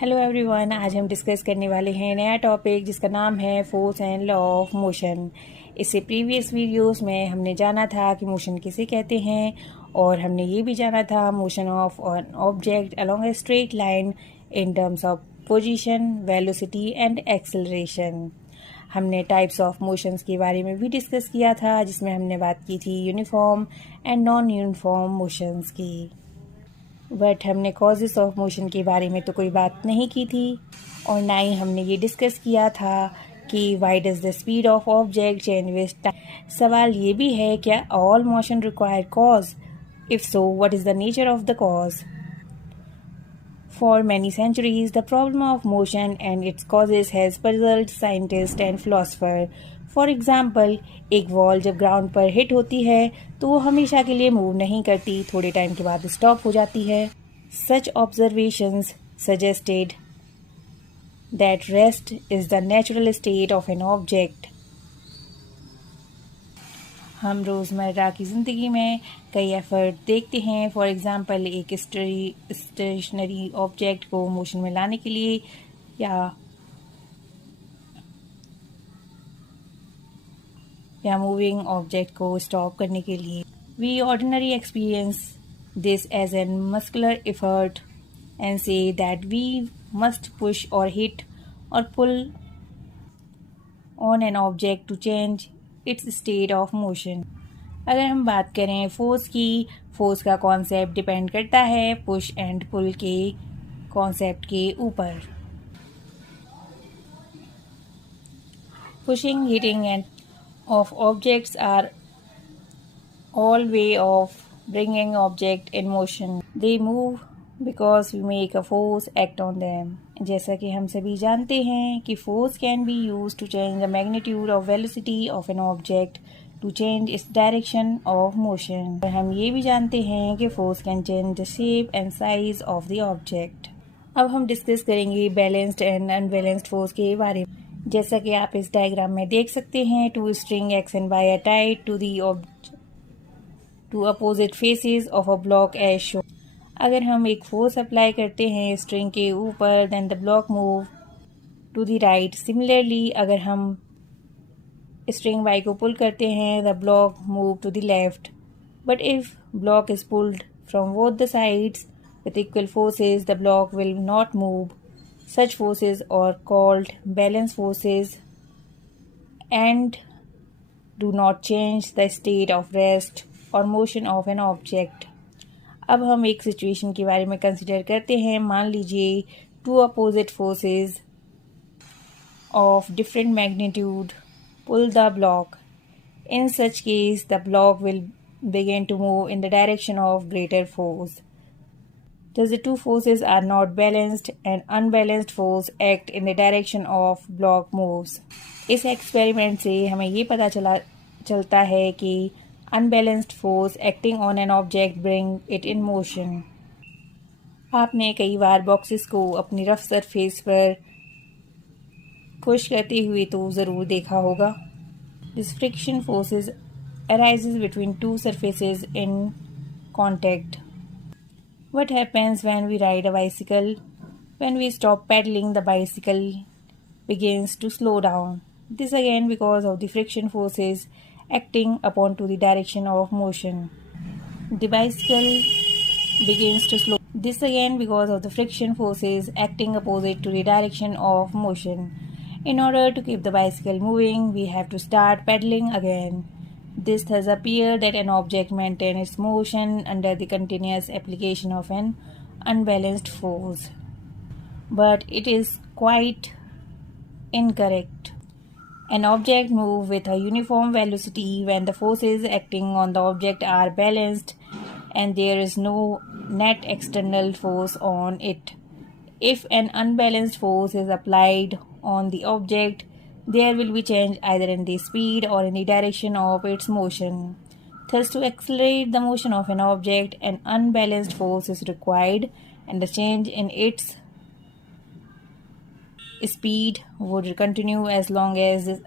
Hello everyone, आज हम discuss करने वाले हैं नया टॉपिक जिसका नाम है force and law of motion. इससे प्रीवियस वीडियोस में हमने जाना था कि मोशन किसे कहते हैं और हमने ये भी जाना था motion of an object along a straight line in terms of position, velocity and acceleration. हमने टाइप्स ऑफ मोशंस के बारे में भी डिस्कस किया था जिसमें हमने बात की थी uniform and non uniform motions की। बट हमने कॉजेस ऑफ मोशन के बारे में तो कोई बात नहीं की थी और ना ही हमने ये डिस्कस किया था कि why does the speed of object change with time. सवाल ये भी है, क्या all motion require cause? If so, what is the nature of the cause? For many centuries, the problem of motion and its causes has puzzled scientists and philosophers. For example, एक ball जब ground पर hit होती है तो वो हमेशा के लिए मूव नहीं करती, थोड़े टाइम के बाद स्टॉप हो जाती है। Such observations suggested that rest is the natural state of an object. हम रोज़मर्रा की ज़िंदगी में कई एफर्ट देखते हैं। फॉर एग्ज़ाम्पल, एक स्टेशनरी ऑब्जेक्ट को मोशन में लाने के लिए या मूविंग ऑब्जेक्ट को स्टॉप करने के लिए। We ordinary experience this as an muscular effort and say that we must push or hit or pull on an object to change its state of motion. अगर हम बात करें फोर्स की, force का कॉन्सेप्ट डिपेंड करता है push and pull के concept के ऊपर। Pushing, hitting and of objects are all way of bringing object in motion. They move because we make a force act on them. जैसा कि हम सभी जानते हैं कि force can be use to change the magnitude of velocity of an object to change its direction of motion. और हम ये भी जानते हैं कि force can change the shape and size of the object. अब हम डिस्कस करेंगे बैलेंस्ड एंड अनबैलेंस्ड फोर्स के बारे में। जैसा कि आप इस डायग्राम में देख सकते हैं, two string X and Y are tied to opposite faces of a block as show. अगर हम एक फोर्स अप्लाई करते हैं स्ट्रिंग के ऊपर, then the block move to the right. Similarly, अगर हम स्ट्रिंग y को पुल करते हैं, the block move to the left. But if block is pulled from both the sides with equal forces, the block will not move. Such forces are called balance forces and do not change the state of rest or motion of an object. अब हम एक situation के बारे में consider करते हैं। मान लीजिए two opposite forces of different magnitude pull the block. In such case, the block will begin to move in the direction of greater force. Thus, the two forces are not balanced and unbalanced force act in the direction of block moves. इस experiment से हमें ये पता चलता है कि unbalanced force acting on an object bring it in motion. आपने कई बार बॉक्सेस को अपनी रफ सरफेस पर पुश करते हुए तो ज़रूर देखा होगा। This friction forces arises between two surfaces in contact. What happens when we ride a bicycle? When we stop pedaling, the bicycle begins to slow down. This again because of the friction forces acting upon to the direction of motion. The bicycle begins to slow. This again because of the friction forces acting opposite to the direction of motion. In order to keep the bicycle moving, we have to start pedaling again. This thus appears that an object maintains its motion under the continuous application of an unbalanced force. But it is quite incorrect. An object moves with a uniform velocity when the forces acting on the object are balanced and there is no net external force on it. If an unbalanced force is applied on the object, there will be change either in the speed or in the direction of its motion. Thus, to accelerate the motion of an object, an unbalanced force is required, and the change in its speed would continue as long as this